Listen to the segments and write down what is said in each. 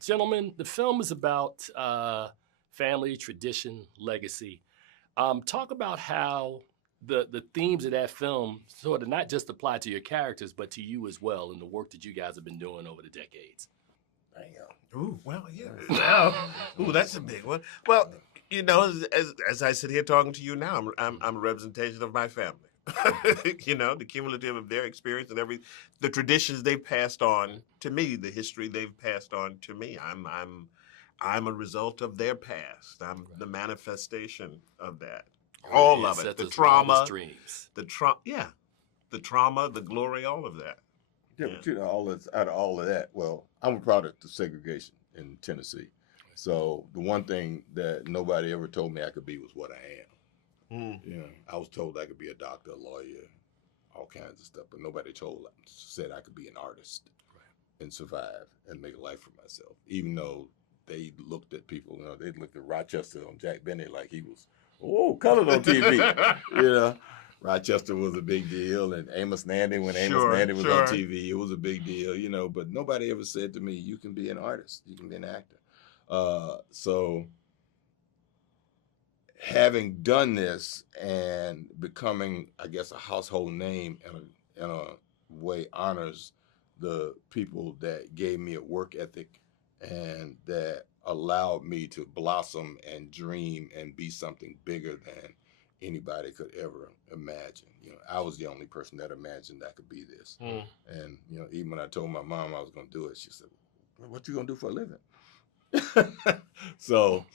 Gentlemen, the film is about family, tradition, legacy. Talk about how the themes of that film sort of not just apply to your characters, but to you as well, and the work that you guys have been doing over the decades. Damn. Ooh, well, yeah. Well, ooh, that's a big one. Well, as I sit here talking to you now, I'm a representation of my family. The cumulative of their experience and the traditions they've passed on to me, the history they've passed on to me. I'm a result of their past. I'm the manifestation of that. All of it. The trauma, dreams. the trauma, the glory, all of that. Yeah, but out of all of that, well, I'm a product of segregation in Tennessee. So the one thing that nobody ever told me I could be was what I am. I was told I could be a doctor, a lawyer, all kinds of stuff, but nobody said I could be an artist and survive and make a life for myself. Even though they looked at people, they looked at Rochester on Jack Benny like he was, colored on TV. Rochester was a big deal, and Amos Nandy, when Amos Nandy was on TV, it was a big deal, but nobody ever said to me, you can be an artist, you can be an actor. So having done this and becoming, I guess, a household name in a way honors the people that gave me a work ethic and that allowed me to blossom and dream and be something bigger than anybody could ever imagine. I was the only person that imagined I could be this. And, even when I told my mom I was going to do it, she said, well, what you going to do for a living? So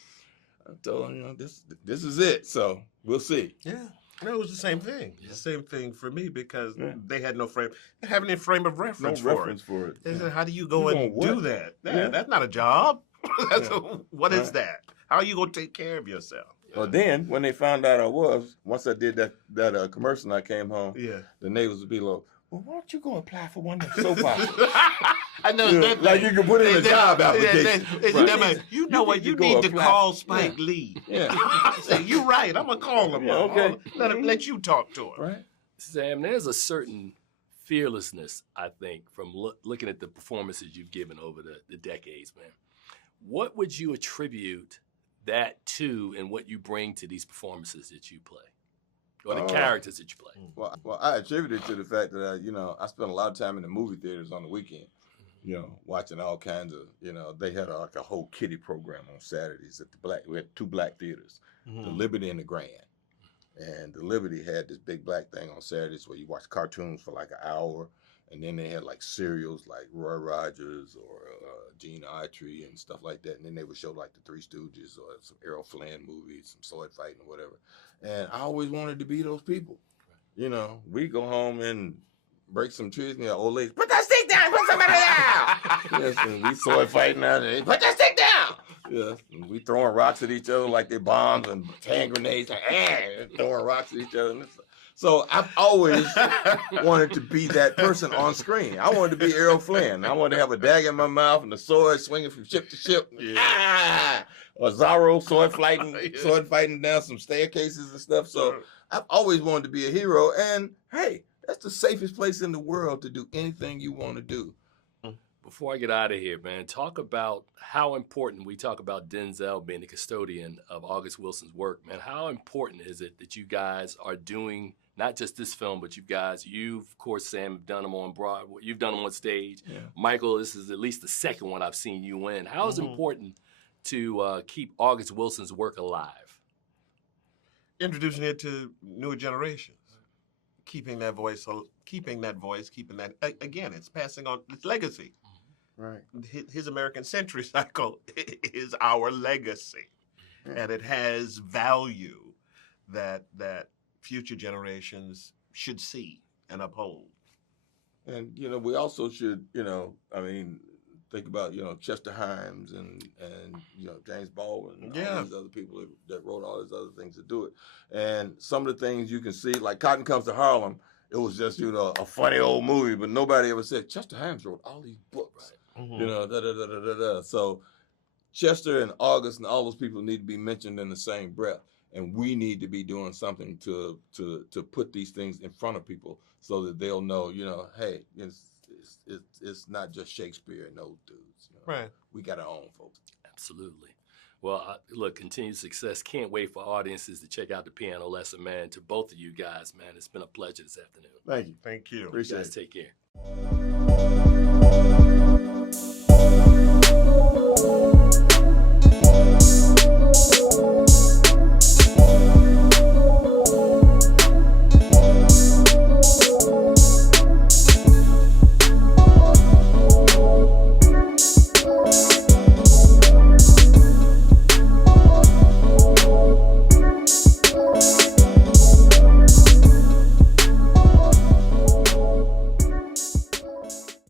I told her, this is it. So we'll see. Yeah. No, it was the same thing. Yeah. The same thing for me because they had no frame. They have any frame of reference for it. They said, how do you go and do that? That's not a job. What is that? How are you going to take care of yourself? Well, then when they found out once I did that commercial and I came home, the neighbors would be like, well, why don't you go apply for one of them soap operas? I know like you can put in a job application. You know what? You need to call Spike Lee. Yeah. Say, you're right. I'm going to call him. Okay. Let you talk to him. Right. Sam, there's a certain fearlessness, I think, from looking at the performances you've given over the decades, man. What would you attribute that to and what you bring to these performances that you play? Or the characters that you play? Well, I attribute it to the fact that, I spent a lot of time in the movie theaters on the weekend, watching all kinds of, they had a whole kiddie program on Saturdays we had two black theaters, the Liberty and the Grand. And the Liberty had this big black thing on Saturdays where you watch cartoons for like an hour. And then they had like serials like Roy Rogers or Gene Autry and stuff like that. And then they would show like the Three Stooges or some Errol Flynn movies, some sword fighting or whatever. And I always wanted to be those people. We go home and break some trees and the old lady, put that stick down, put somebody down. Yes, and we sword fighting out there, put that stick down. Yes, and we throwing rocks at each other like they're bombs and hand grenades, throwing rocks at each other. So I've always wanted to be that person on screen. I wanted to be Errol Flynn. I wanted to have a dagger in my mouth and a sword swinging from ship to ship. Or Zorro sword fighting down some staircases and stuff. So I've always wanted to be a hero. And hey, that's the safest place in the world to do anything you want to do. Before I get out of here, man, talk about how important, we talk about Denzel being the custodian of August Wilson's work, man. How important is it that you guys are doing not just this film, but you, of course, Sam, have done them on Broadway. You've done them on stage. Yeah. Michael, this is at least the second one I've seen you in. How is it important to keep August Wilson's work alive? Introducing it to newer generations. Keeping that voice, again, it's passing on its legacy. Right. His American Century Cycle is our legacy. And it has value that future generations should see and uphold. And, we also should, think about, Chester Himes and James Baldwin and all these other people that wrote all these other things to do it. And some of the things you can see, like Cotton Comes to Harlem, it was just, a funny old movie, but nobody ever said, Chester Himes wrote all these books, So Chester and August and all those people need to be mentioned in the same breath. And we need to be doing something to put these things in front of people so that they'll know, hey, It's not just Shakespeare and those dudes. Right. We got our own folks. Absolutely. Well, look, continued success. Can't wait for audiences to check out the piano lesson, man. To both of you guys, man, it's been a pleasure this afternoon. Thank you. Thank you. You Appreciate guys it. take care.